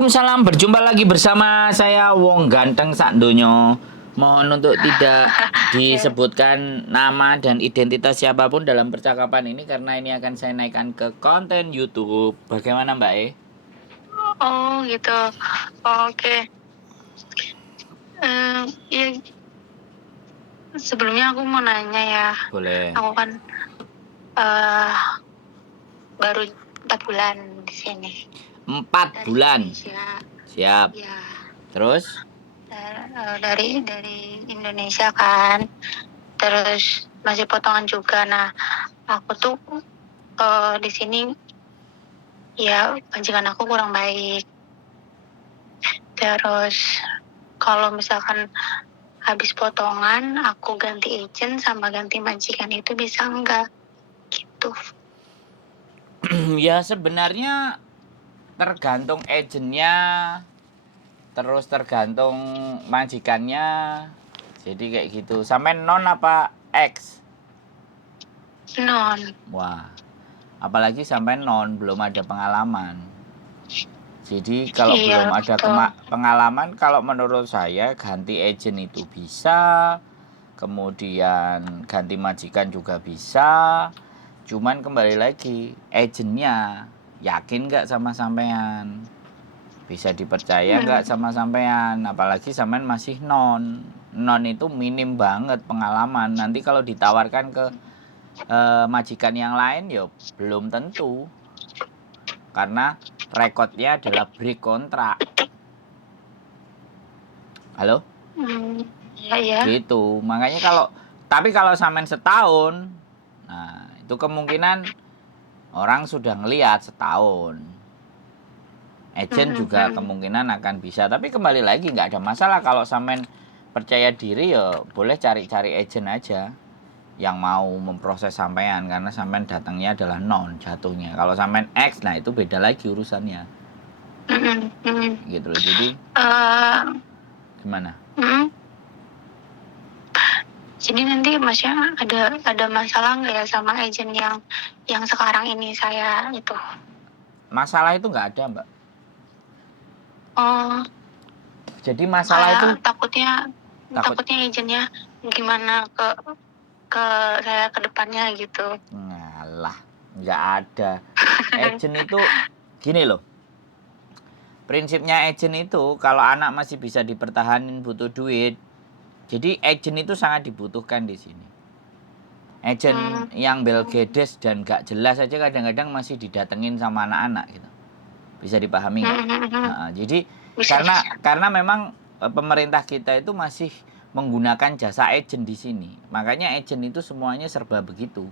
Waalaikumsalam, berjumpa lagi bersama saya Wong Ganteng sak donya. Mohon untuk tidak Ya. disebutkan nama dan identitas siapapun dalam percakapan ini karena ini akan saya naikkan ke konten YouTube. Bagaimana Mbak E? Oh gitu. Oke. Ya, sebelumnya aku mau nanya ya. Boleh. Aku kan eh baru 4 bulan di sini 4 dari bulan. Indonesia. Siap. Ya, Terus? dari Indonesia kan. Terus masih potongan juga. Nah, aku tuh di sini ya majikan aku kurang baik. Terus kalau misalkan habis potongan aku ganti agent sama ganti majikan itu bisa enggak gitu. Ya sebenarnya tergantung agentnya, terus tergantung majikannya. Jadi kayak gitu. Sampai non apa X? Non. Wah, apalagi sampai non belum ada pengalaman. Jadi kalau Iya belum ada betul. pengalaman, kalau menurut saya ganti agent itu bisa, kemudian ganti majikan juga bisa. Cuman kembali lagi, agentnya yakin nggak sama sampean? Bisa dipercaya nggak sama sampean? Apalagi sampean masih non. Non itu minim banget pengalaman. Nanti kalau ditawarkan ke majikan yang lain ya belum tentu. Karena rekodnya adalah break kontrak. Halo? Iya ya. Gitu. Makanya tapi kalau sampean setahun, nah itu kemungkinan orang sudah ngelihat setahun. Agent juga kemungkinan akan bisa. Tapi kembali lagi nggak ada masalah kalau sampean percaya diri ya boleh cari-cari agent aja yang mau memproses sampean karena sampean datangnya adalah non jatuhnya. Kalau sampean X, nah itu beda lagi urusannya. Gitu loh. Jadi gimana? Jadi nanti masnya ada masalah nggak ya sama agent yang sekarang ini saya itu? Masalah itu nggak ada, Mbak. Oh, Jadi masalah itu kayak takutnya agentnya gimana ke saya ke depannya gitu. ngalah, nggak ada. Agent itu gini loh. Prinsipnya agent itu kalau anak masih bisa dipertahanin butuh duit. Jadi agent itu sangat dibutuhkan di sini. Agent yang belgedes dan gak jelas aja kadang-kadang masih didatengin sama anak-anak gitu. Bisa dipahami nggak? Jadi Bisa. karena memang pemerintah kita itu masih menggunakan jasa agent di sini. Makanya agent itu semuanya serba begitu.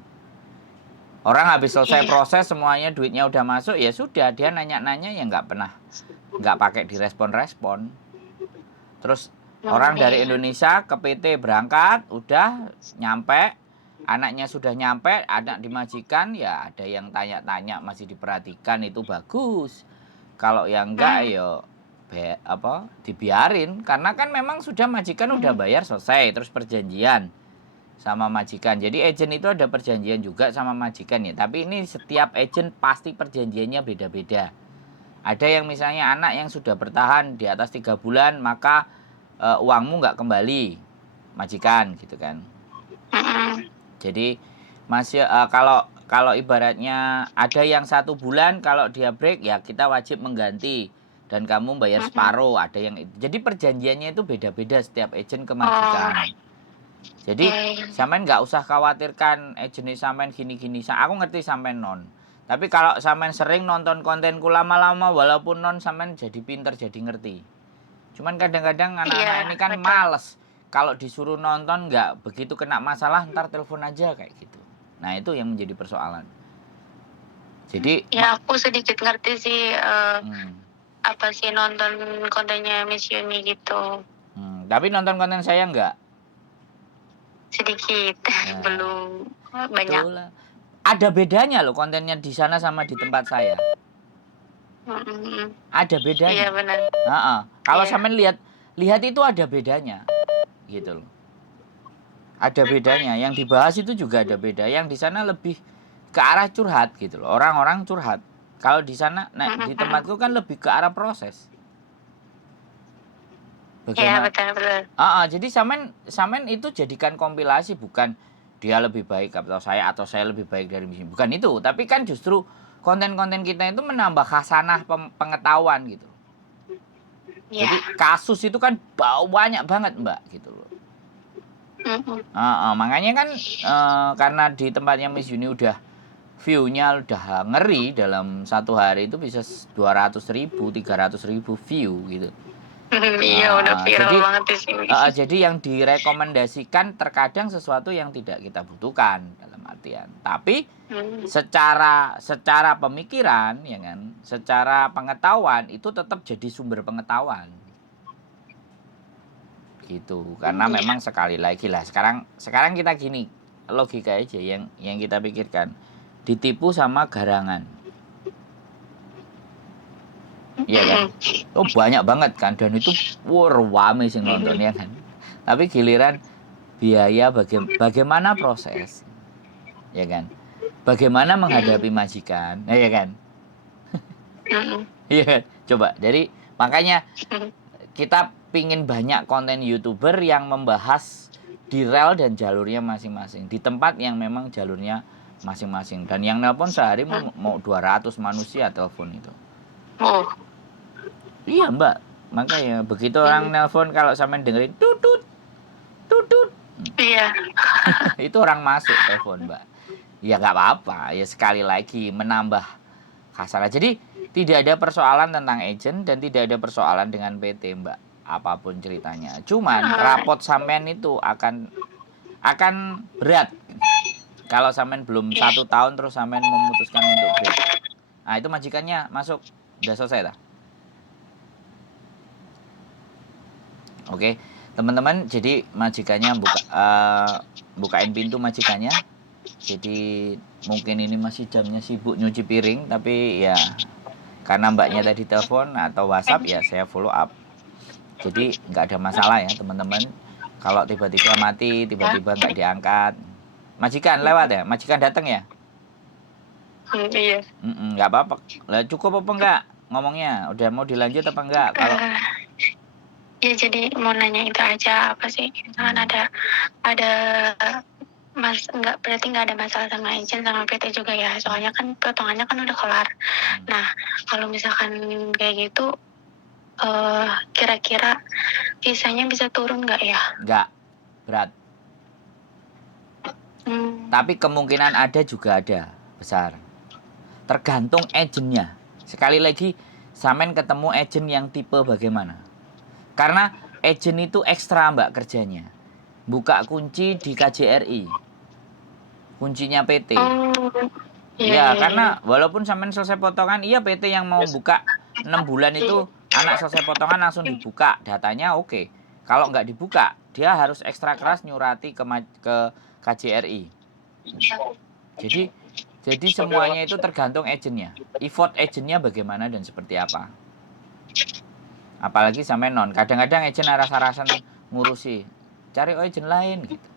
Orang habis selesai proses semuanya duitnya udah masuk ya sudah dia nanya-nanya ya nggak pakai direspon-respon. Terus orang dari Indonesia ke PT berangkat udah nyampe, anaknya sudah nyampe, anak dimajikan ya ada yang tanya-tanya masih diperhatikan itu bagus. Kalau yang enggak ya dibiarin karena kan memang sudah majikan udah bayar selesai terus perjanjian sama majikan. Jadi agent itu ada perjanjian juga sama majikan ya. Tapi ini setiap agent pasti perjanjiannya beda-beda. Ada yang misalnya anak yang sudah bertahan di atas 3 bulan maka uangmu nggak kembali majikan gitu kan. Jadi masih kalau ibaratnya ada yang 1 bulan kalau dia break ya kita wajib mengganti dan kamu bayar separuh. Ada yang jadi perjanjiannya itu beda-beda setiap agent ke majikan. Jadi sampean nggak usah khawatirkan jenis sampean gini-gini. Aku ngerti sampean non. Tapi kalau sampean sering nonton kontenku lama-lama walaupun non sampean jadi pinter jadi ngerti. Cuman kadang-kadang anak-anak ini kan males. Kalau disuruh nonton nggak begitu kena masalah ntar telepon aja kayak gitu. Nah itu yang menjadi persoalan. Jadi ya aku sedikit ngerti sih apa sih nonton kontennya Miss Yuni gitu. Tapi nonton konten saya nggak? Sedikit, belum banyak. Itulah. Ada bedanya loh kontennya di sana sama di tempat saya. Ada bedanya. Iya benar. Kalau sampean lihat itu ada bedanya, gitu loh. Ada bedanya. Yang dibahas itu juga ada beda. Yang di sana lebih ke arah curhat gitu loh. Orang-orang curhat. Kalau di sana, nah, di tempatku kan lebih ke arah proses. Ya, Bagaimana? betul-betul. Jadi samen itu jadikan kompilasi, bukan dia lebih baik atau saya lebih baik dari sini. Bukan itu, tapi kan justru konten-konten kita itu menambah khasanah pengetahuan gitu. Ya. Jadi kasus itu kan banyak banget Mbak gitu loh. Makanya kan karena di tempatnya Miss Uni udah view-nya udah ngeri, dalam satu hari itu bisa 200.000, 300.000 view gitu. Iya, udah viral Jadi banget di sini. jadi yang direkomendasikan terkadang sesuatu yang tidak kita butuhkan dalam artian. Tapi secara pemikiran ya kan, secara pengetahuan itu tetap jadi sumber pengetahuan. Gitu. Karena memang sekali lagi lah sekarang kita gini, logika aja yang kita pikirkan. Ditipu sama garangan. Iya kan? Oh banyak banget kan, dan itu rame sing nonton ya kan. Tapi giliran biaya bagaimana proses, ya kan? Bagaimana menghadapi majikan, ya kan? Iya kan? Coba, jadi makanya kita pingin banyak konten YouTuber yang membahas di rel dan jalurnya masing-masing, di tempat yang memang jalurnya masing-masing, dan yang nelpon sehari mau 200 manusia telepon itu. Oh. Iya Mbak, makanya begitu orang nelpon kalau sampean dengerin tutut tutut, Iya. itu orang masuk telepon Mbak. Ya nggak apa-apa, ya sekali lagi menambah khasanah. Jadi tidak ada persoalan tentang agent dan tidak ada persoalan dengan PT Mbak, apapun ceritanya. Cuman rapot sampean itu akan berat kalau sampean belum 1 tahun terus sampean memutuskan untuk break. Nah itu majikannya masuk, udah selesai dah. Oke, teman-teman, jadi majikannya bukain pintu majikannya. Jadi mungkin ini masih jamnya sibuk nyuci piring, tapi ya karena mbaknya tadi telepon atau WhatsApp ya saya follow up. Jadi nggak ada masalah ya teman-teman. Kalau tiba-tiba mati, tiba-tiba nggak diangkat. Majikan lewat ya? Majikan datang ya? Iya. Nggak apa-apa. Lah cukup apa enggak ngomongnya? Udah mau dilanjut apa enggak? Kalau ya jadi mau nanya itu aja, apa sih? Misalkan ada enggak, berarti nggak ada masalah sama agent sama PT juga ya, soalnya kan potongannya kan udah kelar. Nah kalau misalkan kayak gitu, kira-kira visanya bisa turun nggak ya? nggak, berat. Tapi kemungkinan ada juga ada, besar. Tergantung agentnya. Sekali lagi, sampean ketemu agent yang tipe bagaimana? Karena agent itu ekstra Mbak kerjanya. Buka kunci di KJRI. Kuncinya PT. Ya, karena walaupun sampean selesai potongan, iya PT yang mau buka 6 bulan itu anak selesai potongan langsung dibuka, datanya oke. Kalau nggak dibuka, dia harus ekstra keras nyurati ke KJRI. Jadi semuanya itu tergantung agentnya. Effort agentnya bagaimana dan seperti apa. Apalagi sampai non. Kadang-kadang agent rasa-rasan ngurusi. Cari agent lain gitu.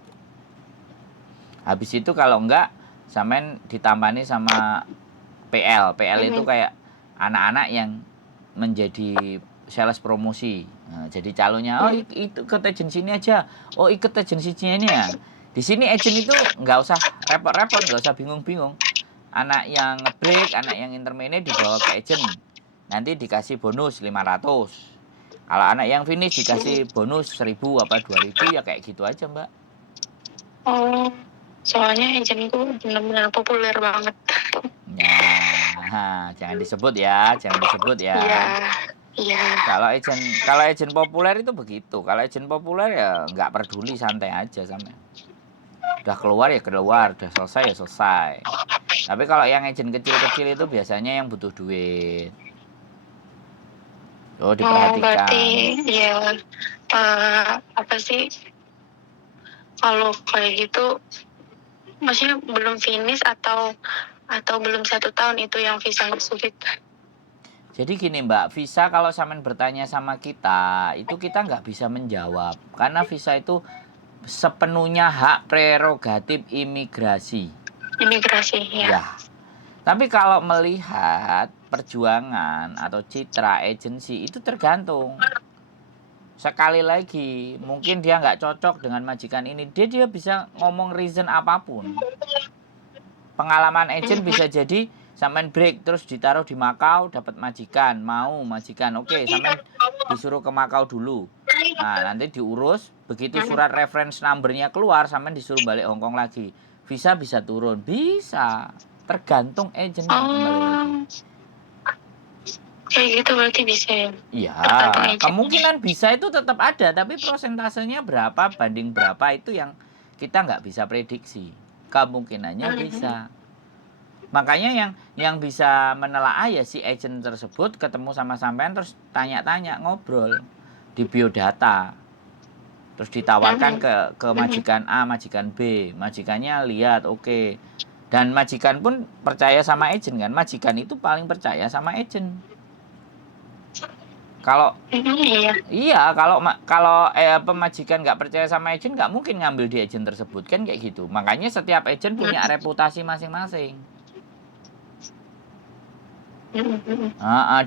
Habis itu kalau enggak, sampean ditambani sama PL. PL itu kayak anak-anak yang menjadi sales promosi. Nah, jadi calonnya, oh itu ikut agensi ini aja. Oh ikut agensi ini ya. Di sini agent itu nggak usah repot-repot, nggak usah bingung-bingung. Anak yang ngebreak, anak yang intermediate dibawa ke agent. Nanti dikasih bonus 500. Kalau anak yang finish dikasih bonus 1.000 apa 2.000 ya kayak gitu aja Mbak. Oh, soalnya agentku benar-benar populer banget. Nah, jangan disebut ya. Iya. Kalau agent populer itu begitu. Kalau agent populer ya nggak peduli, santai aja sampe. Udah keluar ya keluar, udah selesai ya selesai. Tapi kalau yang agent kecil-kecil itu biasanya yang butuh duit. Oh, diperhatikan. Berarti ya apa sih, kalau kayak gitu maksudnya belum finish atau belum 1 tahun itu yang visanya sulit? Jadi gini Mbak, visa kalau sampean bertanya sama kita, itu kita nggak bisa menjawab. Karena visa itu sepenuhnya hak prerogatif imigrasi. Ya. Tapi kalau melihat perjuangan atau citra agensi itu tergantung. sekali lagi, mungkin dia nggak cocok dengan majikan ini, dia bisa ngomong reason apapun. Pengalaman agent bisa jadi sampean break terus ditaruh di Makau dapat majikan, mau majikan, oke, sampean disuruh ke Makau dulu. Nah, nanti diurus, begitu surat reference numbernya keluar, sampean disuruh balik Hongkong lagi. Visa bisa turun, bisa. Tergantung agentnya kembali lagi. Oh, kayak gitu berarti bisa ya? Iya, Tergantung agent. kemungkinan bisa itu tetap ada, tapi prosentasenya berapa banding berapa itu yang kita nggak bisa prediksi. Kemungkinannya bisa. Makanya yang bisa menelaah ya si agent tersebut ketemu sama sampean terus tanya-tanya, ngobrol di biodata. Terus ditawarkan ke majikan A, majikan B. Majikannya lihat, oke. Dan majikan pun percaya sama agent kan. Majikan itu paling percaya sama agent. Kalau iya, kalau pemajikan nggak percaya sama agent nggak mungkin ngambil di agent tersebut kan kayak gitu. Makanya setiap agent punya reputasi masing-masing.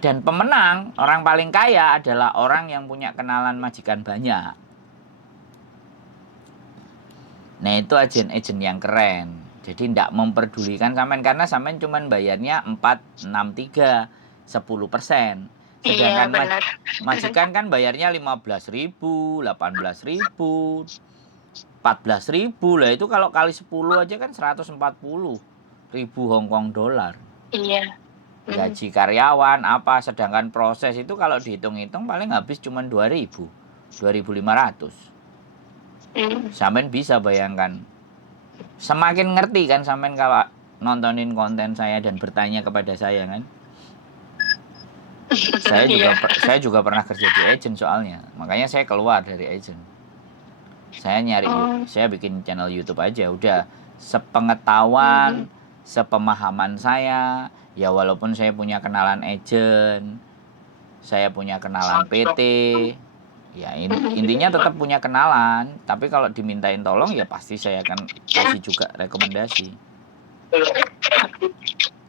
Dan pemenang, orang paling kaya adalah orang yang punya kenalan majikan banyak. Nah itu agen-agen yang keren. Jadi tidak memperdulikan sampean karena sampean cuma bayarnya 4, 6, 3, 10%. Sedangkan Iya, majikan kan bayarnya 15.000, 18.000, 14.000. Lah itu kalau kali 10 aja kan 140.000 Hongkong dolar. Iya. Gaji karyawan apa, sedangkan proses itu kalau dihitung-hitung paling habis cuma 2.000, 2.500. Sampean bisa bayangkan. Semakin ngerti kan sampean kalau nontonin konten saya dan bertanya kepada saya kan. Saya juga pernah kerja di agent soalnya. Makanya saya keluar dari agent. Saya saya bikin channel YouTube aja udah sepengetahuan, sepemahaman saya. Ya walaupun saya punya kenalan agent, saya punya kenalan PT, ya intinya tetap punya kenalan. Tapi kalau dimintain tolong ya pasti saya akan kasih juga rekomendasi.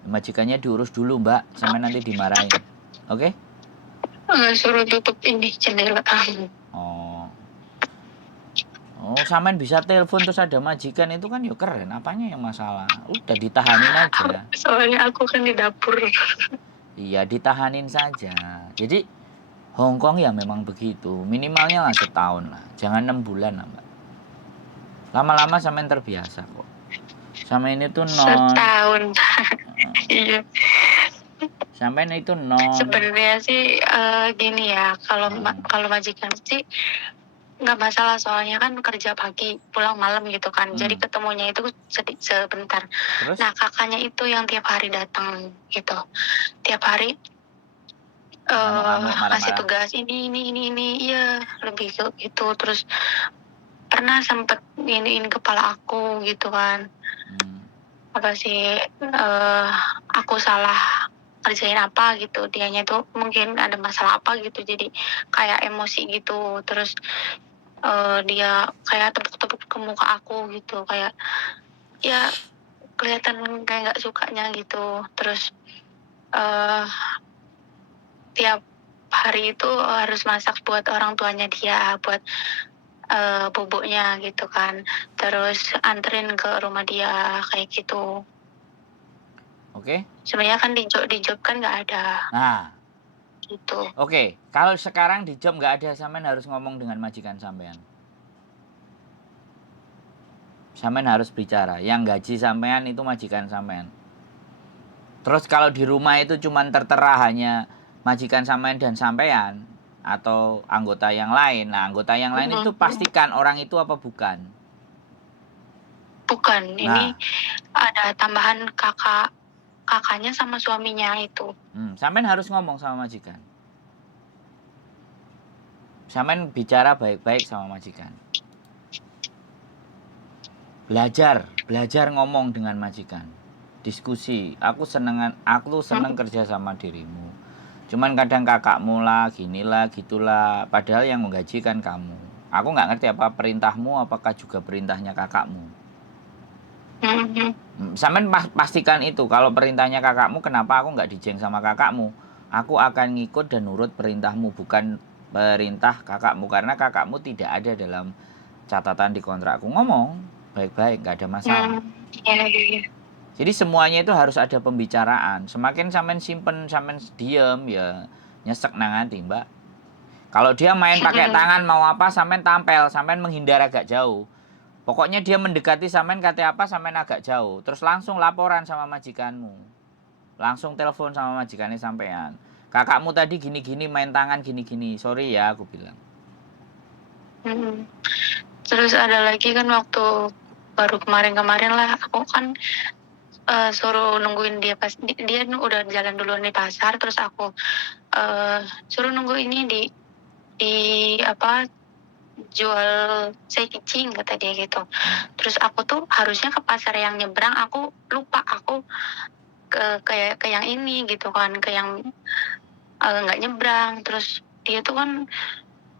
Majikannya diurus dulu mbak, sampai nanti dimarahin. Oke? Suruh tutup ini jendela. Oh, sampean bisa telepon terus ada majikan itu kan ya keren. Apanya yang masalah? Udah ditahanin aja. Soalnya aku kan di dapur. Iya, ditahanin saja. Jadi Hongkong ya memang begitu. Minimalnya lah setahun lah. Jangan 6 bulan lah, Mbak. Lama-lama sampean terbiasa kok. Sama ini tuh Setahun. Iya. Sampean itu non. Sebenarnya sih gini ya, kalau majikan sih nggak masalah soalnya kan kerja pagi pulang malam gitu kan, jadi ketemunya itu sebentar. Terus? Nah kakaknya itu yang tiap hari datang gitu, tiap hari kasih tugas ini, iya lebih ke itu. Terus pernah sempet iniin kepala aku gitu kan, apa sih aku salah kerjain apa gitu, dianya tuh mungkin ada masalah apa gitu, jadi kayak emosi gitu. Terus dia kayak tepuk-tepuk ke muka aku gitu, kayak ya kelihatan kayak nggak sukanya gitu. Terus tiap hari itu harus masak buat orang tuanya dia, buat bubuknya gitu kan. Terus anterin ke rumah dia kayak gitu. Oke. Sebenarnya kan di job kan nggak ada. Nah. Gitu. Oke, kalau sekarang di job nggak ada, sampean harus ngomong dengan majikan sampean. Sampean harus bicara. Yang gaji sampean itu majikan sampean. Terus kalau di rumah itu cuma tertera hanya majikan sampean dan sampean atau anggota yang lain. Nah, anggota yang lain itu pastikan orang itu apa bukan? Bukan. Ini ada tambahan kakaknya sama suaminya itu. Sampean harus ngomong sama majikan. Sampean bicara baik-baik sama majikan. Belajar ngomong dengan majikan. Diskusi. Aku seneng kerja sama dirimu. Cuman kadang kakakmu lah, ginilah, gitulah. Padahal yang menggaji kan kamu. Aku nggak ngerti apa perintahmu, apakah juga perintahnya kakakmu. Sampean pastikan itu. Kalau perintahnya kakakmu, kenapa aku nggak dijeng sama kakakmu? Aku akan ngikut dan nurut perintahmu, bukan perintah kakakmu karena kakakmu tidak ada dalam catatan di kontrakku. Ngomong baik-baik, nggak ada masalah. Iya, iya, iya. Jadi semuanya itu harus ada pembicaraan. Semakin sampean simpen, sampean diem ya nyesek nang ati, Mbak. Kalau dia main pakai tangan mau apa, sampean tampel, sampean menghindar agak jauh. Pokoknya dia mendekati sampean kata apa, sampean agak jauh. Terus langsung laporan sama majikanmu. Langsung telepon sama majikannya sampean. Kakakmu tadi gini-gini main tangan gini-gini. Sorry ya aku bilang. Terus ada lagi kan waktu baru kemarin-kemarin lah, aku kan suruh nungguin dia pas dia udah jalan duluan di pasar, terus aku suruh nunggu ini di apa jual kucing kata dia gitu. Terus aku tuh harusnya ke pasar yang nyebrang, aku lupa, aku ke yang ini gitu kan, ke yang nggak nyebrang. Terus dia tuh kan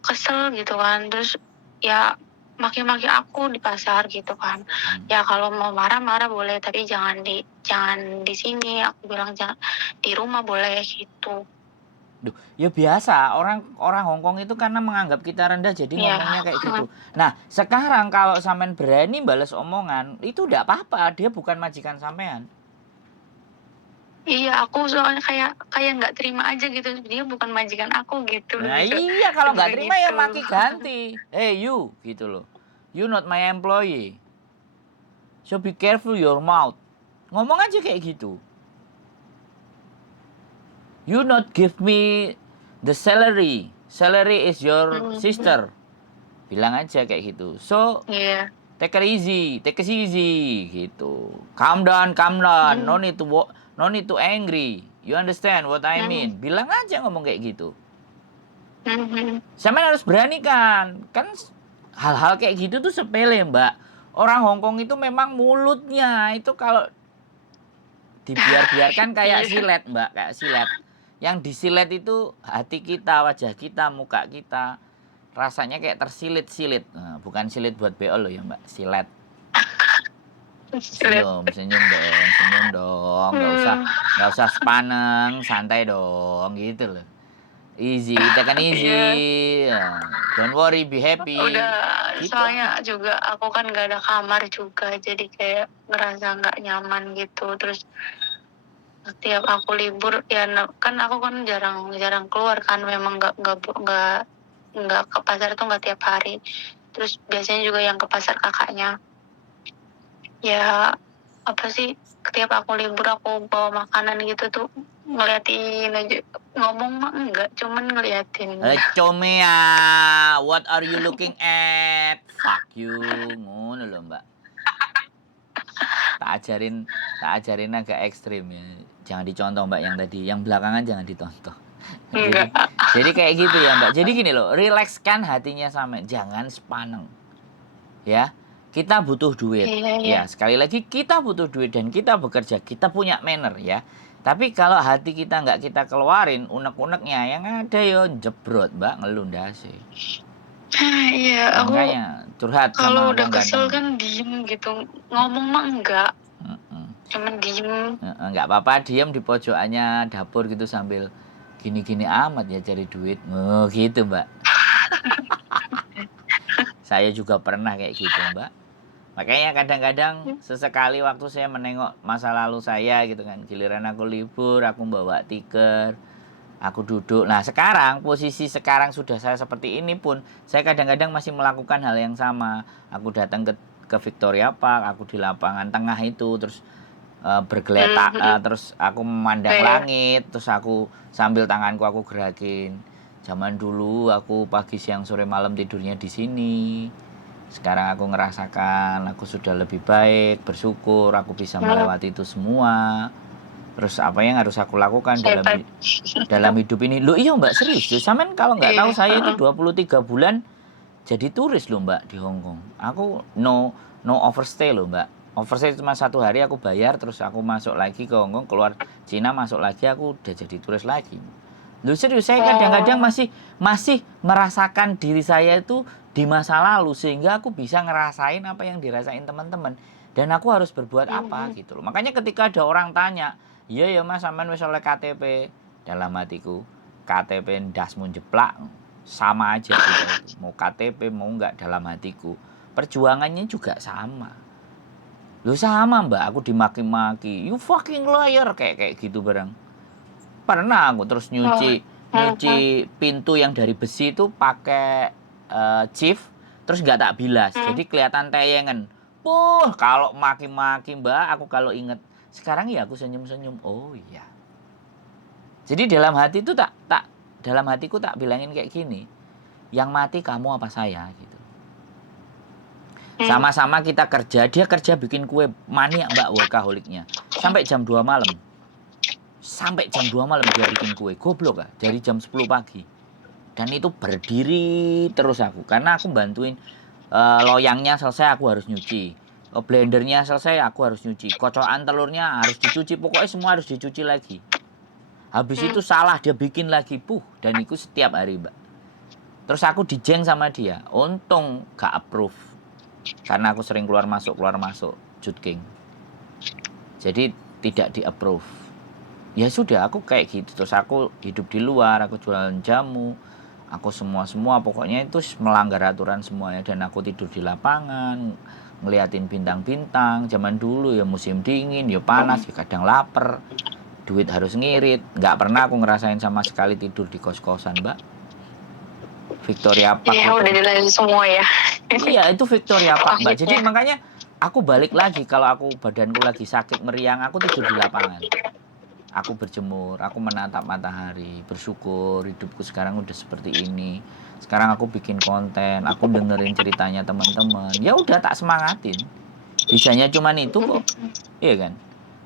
kesel gitu kan, terus ya maki-maki aku di pasar gitu kan. Ya kalau mau marah-marah boleh, tapi jangan di sini, aku bilang, jangan di rumah boleh gitu. Duh, ya biasa, orang Hongkong itu karena menganggap kita rendah jadi ngomongnya kayak gitu. Nah, sekarang kalau sampean berani balas omongan, itu udah apa-apa, dia bukan majikan sampean. Iya, aku soalnya kayak nggak terima aja gitu, dia bukan majikan aku gitu. Nah gitu. iya, kalau nggak terima ya Begitu. maki ganti. Hey you, gitu loh. You not my employee. So be careful your mouth. Ngomong aja kayak gitu. You not give me the salary. Salary is your sister. Bilang aja kayak gitu. So Iya. take it easy, take it easy gitu. Calm down, no need to angry. You understand what I mean? Bilang aja ngomong kayak gitu. Sampean harus berani kan hal-hal kayak gitu tuh sepele, Mbak. Orang Hongkong itu memang mulutnya itu kalau dibiarkan kayak silet, Mbak, kayak silet. Yang disilet itu hati kita, wajah kita, muka kita. Rasanya kayak tersilit-silit. Nah, bukan silit buat BO loh ya, Mbak, silet. Senyum dong. Nggak usah sepaneng, santai dong, gitu loh. Easy, tekan easy. Don't worry, be happy. Udah, gitu. soalnya juga aku kan nggak ada kamar juga, jadi kayak ngerasa nggak nyaman gitu. Terus setiap aku libur ya kan aku kan jarang keluar kan, memang nggak ke pasar tuh nggak tiap hari. Terus biasanya juga yang ke pasar kakaknya. Ya apa sih, setiap aku libur aku bawa makanan gitu tuh ngeliatin aja, ngomong mah enggak, cuman ngeliatin. Comea, what are you looking at? Fuck you, ngono loh, Mbak. Tak ajarin agak ekstrim ya. Jangan dicontoh, Mbak, yang tadi, yang belakangan jangan ditonton. Jadi kayak gitu ya, Mbak. Jadi gini loh, rilekskan hatinya sama, jangan sepaneng. Ya, kita butuh duit. Ya, sekali lagi kita butuh duit dan kita bekerja, kita punya manner ya. Tapi kalau hati kita nggak kita keluarin, unek-uneknya yang ada yo jebrot, Mbak, ngelundase. Iya, aku makanya curhat kalau sama udah wong kesel ganteng. kan diem gitu, ngomong mah enggak, cuman diem. Nggak apa-apa, diem di pojokannya dapur gitu sambil gini-gini amat ya cari duit. Oh gitu, Mbak. Saya juga pernah kayak gitu, Mbak. Makanya kadang-kadang sesekali waktu saya menengok masa lalu saya gitu kan, giliran aku libur, aku bawa tiker, aku duduk. Nah sekarang, posisi sekarang sudah saya seperti ini pun, saya kadang-kadang masih melakukan hal yang sama. Aku datang ke Victoria Park, aku di lapangan tengah itu, terus bergeletak, terus aku memandang langit, terus aku sambil tanganku aku gerakin. Zaman dulu aku pagi, siang, sore, malam tidurnya di sini. Sekarang aku ngerasakan aku sudah lebih baik, bersyukur aku bisa melewati itu semua. Terus apa yang harus aku lakukan dalam hidup ini? Loh iya, Mbak, serius. Sampean kalau nggak tahu, saya itu 23 bulan jadi turis loh, Mbak, di Hongkong. Aku no overstay loh, Mbak. Overstay cuma 1 hari aku bayar, terus aku masuk lagi ke Hongkong, keluar Cina, masuk lagi, aku udah jadi turis lagi. Loh serius, saya kadang-kadang masih merasakan diri saya itu di masa lalu, sehingga aku bisa ngerasain apa yang dirasain teman-teman. Dan aku harus berbuat apa gitu loh. Makanya ketika ada orang tanya, iya ya Mas, sampean wis oleh KTP, dalam hatiku, KTP ndasmu jeplak. sama aja kita itu. Mau KTP mau enggak dalam hatiku. Perjuangannya juga sama. Lu sama mbak, aku dimaki-maki, you fucking liar kayak gitu barang. Pernah aku terus Oh. nyuci pintu yang dari besi itu pakai chief, terus nggak tak bilas, jadi kelihatan tayangan. Kalau maki-maki mbak, aku kalau inget sekarang ya aku senyum-senyum. Oh iya. Jadi dalam hati itu dalam hatiku tak bilangin kayak gini, yang mati kamu apa saya gitu. Sama-sama kita kerja, dia kerja bikin kue maniak mbak, workaholiknya sampai jam 2 malam. Sampai jam 2 malam dia bikin kue. Goblok ah, dari jam 10 pagi. Dan itu berdiri terus aku. Karena aku bantuin loyangnya selesai aku harus nyuci. Blendernya selesai aku harus nyuci. Kocokan telurnya harus dicuci. Pokoknya semua harus dicuci lagi. Habis itu salah dia bikin lagi. Dan itu setiap hari mbak. Terus aku dijeng sama dia. Untung gak approve. Karena aku sering keluar masuk. Jut King. Jadi tidak di approve. Ya sudah aku kayak gitu, terus aku hidup di luar, aku jualan jamu, aku semua pokoknya itu melanggar aturan semuanya. Dan aku tidur di lapangan ngeliatin bintang-bintang. Zaman dulu ya musim dingin ya panas ya kadang lapar, duit harus ngirit. Nggak pernah aku ngerasain sama sekali tidur di kos-kosan mbak. Victoria Park Iya, itu udah dilalui semua ya. iya itu Victoria Park mbak. Jadi makanya aku balik lagi kalau aku badanku lagi sakit meriang, aku tidur di lapangan. Aku berjemur, aku menatap matahari, bersyukur hidupku sekarang udah seperti ini. Sekarang aku bikin konten, aku dengerin ceritanya teman-teman. Ya udah tak semangatin. Bisanya cuman itu kok. Iya kan?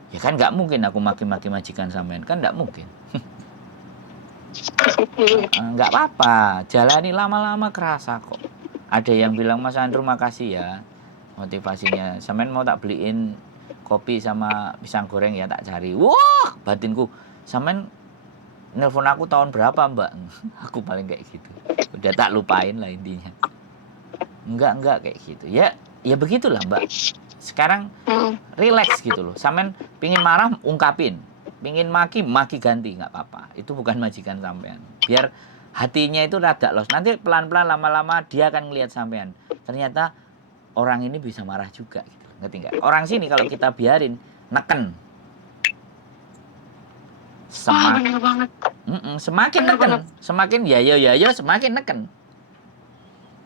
Ya kan nggak mungkin aku maki-maki majikan sampean, kan nggak mungkin. Nggak apa-apa, jalani lama-lama kerasa kok. Ada yang bilang Mas Andrew makasih ya motivasinya. Sampean mau tak beliin kopi sama pisang goreng ya tak cari. Wah, batinku. Sampean nelpon aku tahun berapa, Mbak? Aku paling kayak gitu. Udah tak lupain lah intinya. Enggak kayak gitu. Ya begitulah, Mbak. Sekarang relax gitu loh. Sampean pingin marah ungkapin. Pingin maki ganti, nggak apa-apa. Itu bukan majikan sampean. Biar hatinya itu rada los. Nanti pelan-pelan lama-lama dia akan ngelihat sampean. Ternyata orang ini bisa marah juga gitu. Ngerti nggak? Orang sini kalau kita biarin neken. Bener banget. Semakin Bener neken, banget. semakin ya semakin neken.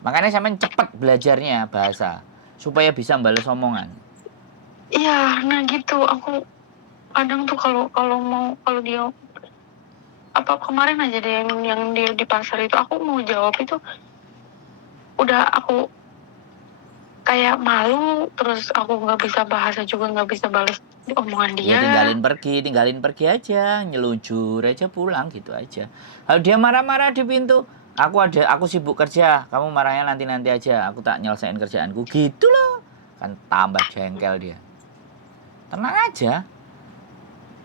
Makanya sampean cepet belajarnya bahasa supaya bisa balas omongan. Iya, nah gitu. Aku kadang tuh kalau dia apa kemarin aja deh yang dia di pasar itu aku mau jawab itu udah aku kayak malu, terus aku nggak bisa bahasa juga, nggak bisa balas omongan dia. Ya tinggalin pergi aja, nyelunjur aja pulang gitu aja. Kalau dia marah-marah di pintu, aku sibuk kerja, kamu marahnya nanti aja, aku tak nyelesain kerjaanku gitu loh. Kan tambah jengkel dia. Tenang aja.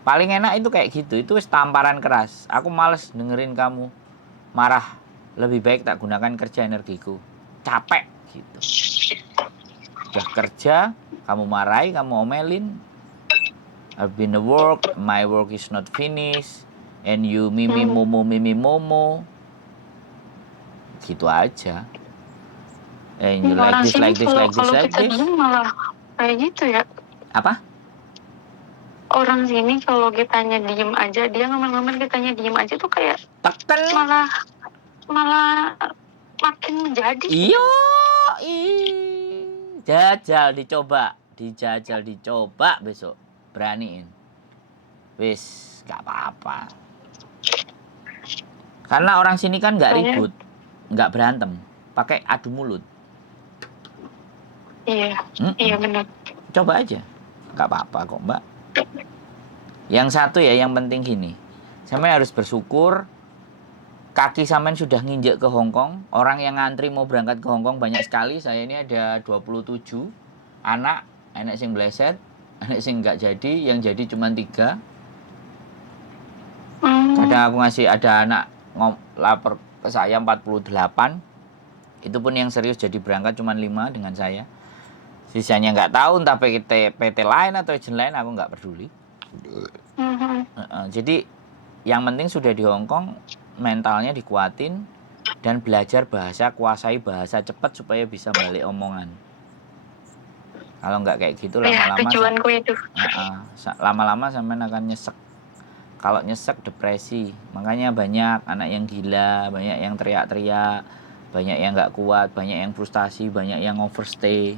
Paling enak itu kayak gitu, itu tamparan keras. Aku males dengerin kamu marah. Lebih baik tak gunakan kerja energiku. Capek gitu. Udah kerja, kamu marahi, kamu omelin. I've been to work, my work is not finished, and you mimi momo. Gitu aja. And you like this. Kalau kita diem malah kayak gitu ya. Apa? Orang sini kalau kitanya diem aja, dia ngomel-ngomel kitanya diem aja tuh kayak Tekan. malah makin menjadi. Iya, dijajal dicoba besok, beraniin. Wis, gak apa-apa. Karena orang sini kan nggak ribut, nggak berantem, pakai adu mulut. Iya, iya benar. Coba aja, nggak apa-apa kok mbak. Yang satu ya, yang penting gini, sampean harus bersyukur. Kaki sampean sudah nginjek ke Hong Kong. Orang yang ngantri mau berangkat ke Hong Kong banyak sekali. Saya ini ada 27 anak sing bleset, anak sing nggak jadi, yang jadi cuma 3. Kadang aku ngasih, ada anak lapor ke saya 48. Itu pun yang serius jadi berangkat cuma 5 dengan saya. Sisanya nggak tahu entah PT lain atau agent lain, aku nggak peduli. Jadi yang penting sudah di Hong Kong, mentalnya dikuatin, Dan belajar bahasa, kuasai bahasa cepat supaya bisa balik omongan. Kalau nggak kayak gitu Ya, lama-lama tujuanku itu. lama-lama sampean akan nyesek. Kalau nyesek depresi. Makanya banyak anak yang gila, banyak yang teriak-teriak, banyak yang nggak kuat, banyak yang frustasi, banyak yang overstay.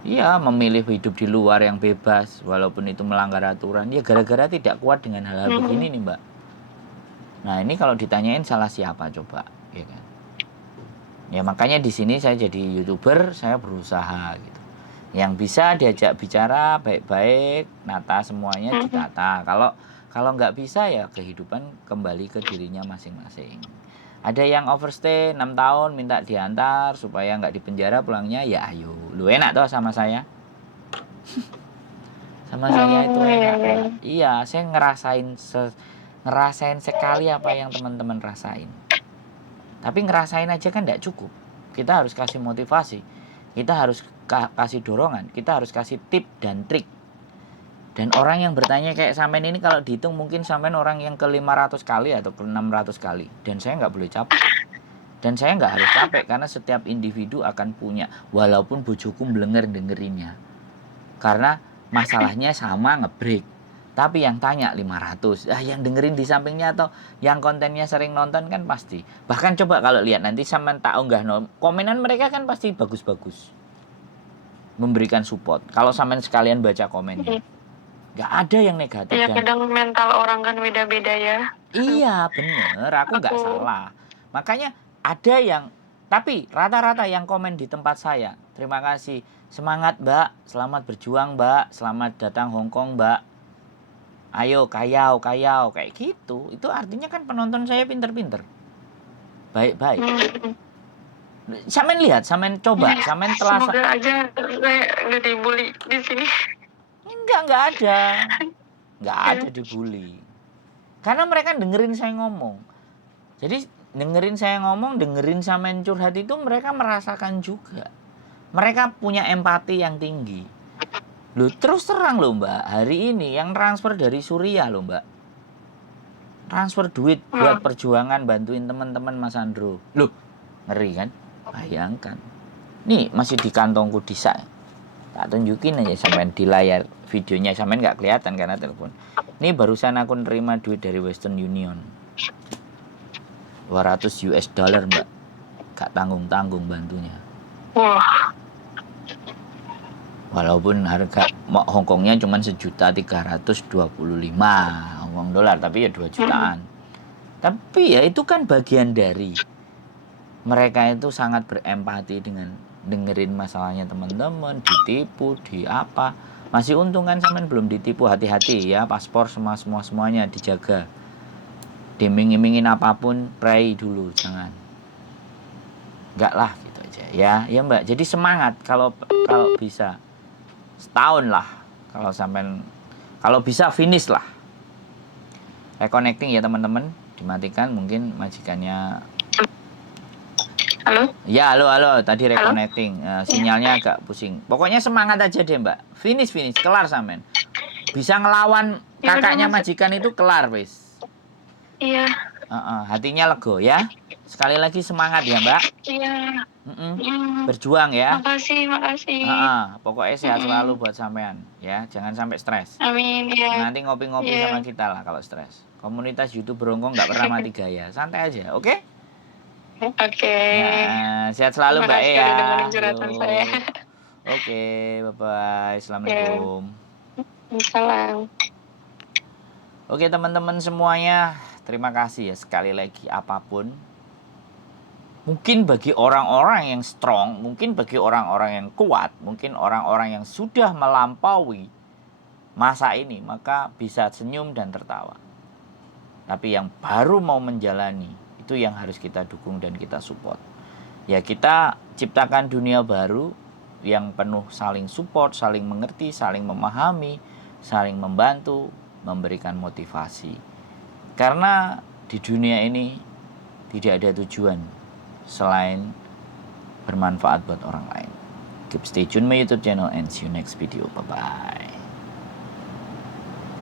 Iya, memilih hidup di luar yang bebas, walaupun itu melanggar aturan. Ya gara-gara tidak kuat dengan hal-hal begini nih, Mbak. Nah, ini kalau ditanyain salah siapa coba, ya kan? Ya makanya di sini saya jadi YouTuber, saya berusaha gitu. Yang bisa diajak bicara baik-baik, nata semuanya ditata. Kalau nggak bisa ya kehidupan kembali ke dirinya masing-masing. Ada yang overstay 6 tahun minta diantar supaya nggak dipenjara pulangnya, ya ayo. Lu enak toh sama saya? Sama saya itu enak, Mbak. Iya, saya ngerasain sekali apa yang teman-teman rasain. Tapi ngerasain aja kan nggak cukup. Kita harus kasih motivasi. Kita harus kasih dorongan. Kita harus kasih tip dan trik. Dan orang yang bertanya kayak sampean ini kalau dihitung mungkin sampean orang yang ke 500 kali atau ke 600 kali. Dan saya nggak boleh capek. Dan saya nggak harus capek karena setiap individu akan punya. Walaupun bojoku blenger dengerinnya. Karena masalahnya sama ngebreak. Tapi yang tanya 500. Yang dengerin di sampingnya atau yang kontennya sering nonton kan pasti. Bahkan coba kalau lihat nanti sampean tak unggah komenan mereka kan pasti bagus-bagus. Memberikan support. Kalau sampean sekalian baca komennya. Gak ada yang negatif. Ya kadang mental orang kan beda-beda ya. Iya bener, aku gak salah. Makanya ada yang, tapi rata-rata yang komen di tempat saya, terima kasih, semangat Mbak, selamat berjuang Mbak, selamat datang Hongkong Mbak, ayo kayau, kayak gitu. Itu artinya kan penonton saya pinter-pinter, baik-baik. Sampean lihat, sampean coba, sampean telah. Semoga aja saya nggak dibully di sini. Enggak ada dibully. Karena mereka dengerin saya ngomong. Jadi dengerin saya ngomong, dengerin sampean curhat itu mereka merasakan juga. Mereka punya empati yang tinggi. Loh, terus terang loh Mbak, hari ini yang transfer dari Suriah loh Mbak. Transfer duit buat perjuangan bantuin teman-teman Mas Andro. Loh, ngeri kan? Bayangkan. Nih masih di kantongku Disa. Tak tunjukin aja sampean di layar videonya, sampean nggak kelihatan karena telepon. Ini barusan aku nerima duit dari Western Union. 200 US dollar Mbak. Gak tanggung-tanggung bantunya. Wah. Walaupun harga Hongkongnya cuma 1.325.000 Hongkong dolar, tapi ya 2 jutaan. Tapi ya itu kan bagian dari mereka itu sangat berempati dengan dengerin masalahnya teman-teman, ditipu, di apa. Masih untung kan sampean belum ditipu, hati-hati ya, paspor semuanya dijaga. Diming-imingin apapun, pray dulu, jangan. Enggak lah, gitu aja ya. Ya Mbak, jadi semangat kalau bisa. Setahun lah kalau sampean, kalau bisa finish lah. Reconnecting ya teman-teman, dimatikan mungkin majikannya. Halo? Ya, halo. Tadi reconnecting. Sinyalnya agak pusing. Pokoknya semangat aja deh, Mbak. Finish. Kelar sampean. Bisa ngelawan kakaknya majikan itu kelar, wis. Iya. Hatinya lego ya. Sekali lagi semangat ya, Mbak. Iya. Berjuang ya. Makasih. Pokoknya sehat selalu buat sampean ya. Jangan sampai stres. Amin ya. Nanti ngopi-ngopi sama kita lah kalau stres. Komunitas YouTube Berongkong nggak pernah mati gaya. Santai aja, oke? Oke. Ya, sehat selalu Mbak ya. Saya. Oke, bye-bye. Assalamualaikum. Salam. Oke teman-teman semuanya, terima kasih ya sekali lagi apapun. Mungkin bagi orang-orang yang strong, mungkin bagi orang-orang yang kuat, mungkin orang-orang yang sudah melampaui masa ini, maka bisa senyum dan tertawa. Tapi yang baru mau menjalani, itu yang harus kita dukung dan kita support. Ya kita ciptakan dunia baru yang penuh saling support, saling mengerti, saling memahami, saling membantu, memberikan motivasi. Karena di dunia ini tidak ada tujuan selain bermanfaat buat orang lain. Keep stay tune my YouTube channel and see you next video. Bye-bye.